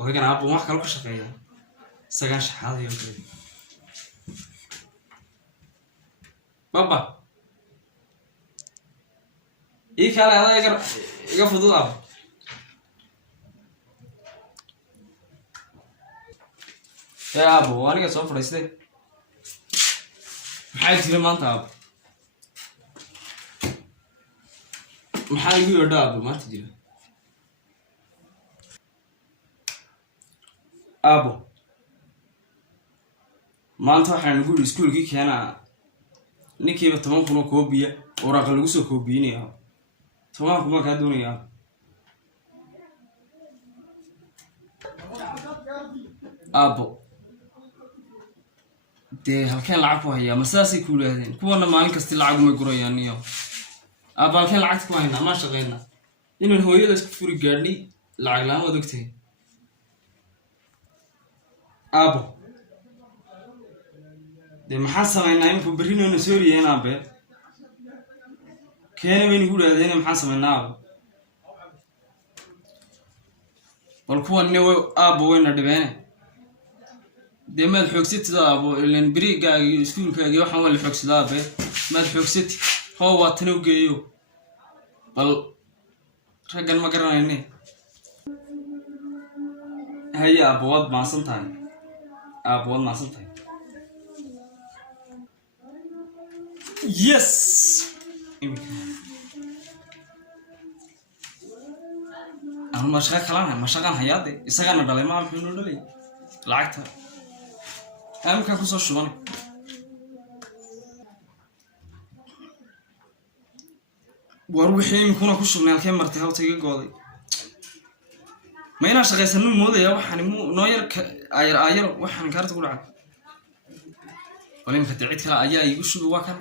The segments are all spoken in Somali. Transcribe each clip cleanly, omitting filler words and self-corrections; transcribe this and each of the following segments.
odaygan aabbo wax kale ku shaqeeya isagaan shaxaadayo kale baba ii kale adayga iga fudud aabbo aabbo aniga soo fadhiistay maxaa jira maanta aabbo maxaa igu yeedho aabbo maanta jira aabbo maanta waxaan ugu yidhi iskuulkii keena ninkiiba 10 kun oo koobiya oo raaqa lagu soo koobiyinaya 10 kun ma ka doonaya aabbo dee halkeen lacag ku hayaa ma saasay ku yidhaahdeen kuwana maalin kasta lacag uma gurayaan iyo aabbo halkeen lacag ku haynaa ma shaqeynaa inaan hooyada isku furi gaadhnay lacag la'aan wad ogtahay aabbo dee maxaan samaynaa iminku berrinoona sooriyeen aabe keena baynu ku yidhaahdeen maxaan samaynaa aabbo bal kuwanne aabbo wayna dhibeene dee maad xoogsatid aabbo ilan beriigaaga iyo iskuulkaaga iyo waxaan waa la xoogsadaa aabe maad xoogsatid hoo waa tan u geeyo bal raggan ma garanayne haye aabbo waad maadsan tahay aabbo waad maadsan tahay yes anu ma shaqa kalana ma shaqan hayaade isagana dhalay ma wuxuu noo dhalay lacagta amka ku soo shuban war wixii imkuna ku shubnay halkeen martay hawta iga gooday ma inaan shaqaysano moodaya waxaan noo yar ayar waxaan kaarta ku dhacay waliin ka cid kale ayaa igu shubi waa kan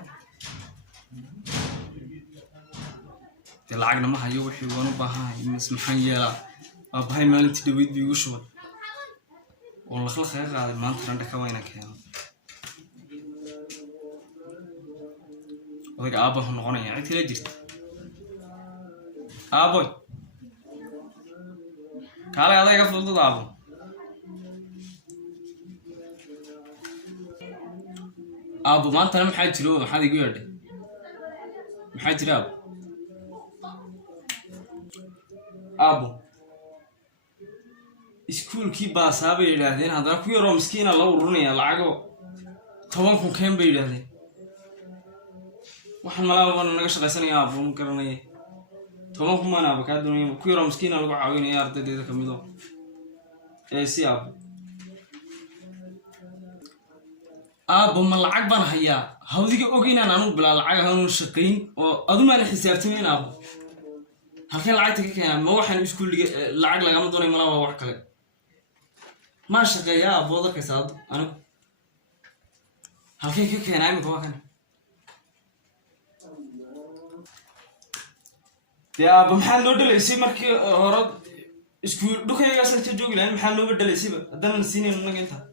dee lacagna ma hayo wixii waan u baahanay maxaan yeelaa aabahay maalintii dhaweyd buu igu shubay oo la khalad kaga qaaday maanta randa ka wayna keeno odayga aabbahu noqonaya cid kale jirta aabboy kaale adayga fudud aabbo aabbo maantana maxaa jiro maxaad igu yeedhay maxaa jira aabbo iskuulkii baasaa bay yidhaahdeen haddana ku yaroo miskiina la ururinayaa lacago 10 kun keen bay yidhaahdeen waxaan malaaba naga shaqaysanaya aabbo ma garanaya 10 kun maana aabbo kaa doonaya ku yaroo miskiina lagu caawinaya ardaydeeda ka mido si aabbo ma lacag baan hayaa hawdiga og inaan anu bilaa lacag aanu shaqayn oo aduma la xisaabtameen aabbo halkeen lacagta ka keenaa ma waxaan iskuuliga lacag lagama doonay malaaba wax kale ما شقيا أبوذك يساعد أنا هل كي نايم كواكن يا أبو محل لود الإسي مركي هرب إسكول دوك يا جالس تجوج لأن محل لود الإسي هذا نسيني إنه نجنتا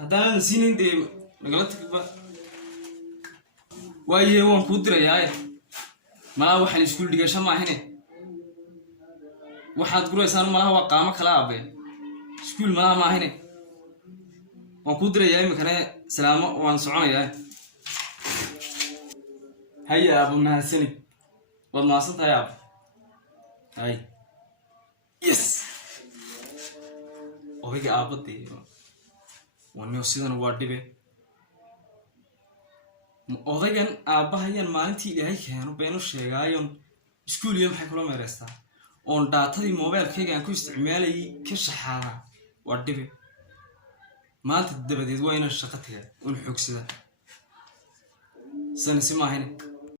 هذا نسيني دي نقولت كبا وأيه هو مقدر يا ما هو حن إسكول دي كشام ما هنا waxaad guraysan malaha waa qaamo kala aabay iskuul ma ahine waan ku diray imikana salaamo waan soconayaa haya abu mahasani wad maasan tahay aab hay yes ogiga aabadii wanno sidan waa dhibe odaygan aabahayan maalintii ilaahay keeno beenu sheegaayon iskuul iyo maxay kula meereystaa on daatadii mobilkayga aan ku isticmaalayay ka shaxaada waa dhibe maanta dabadeed waa inaan shaqo tagaa un xoogsada sanasi ma ahayne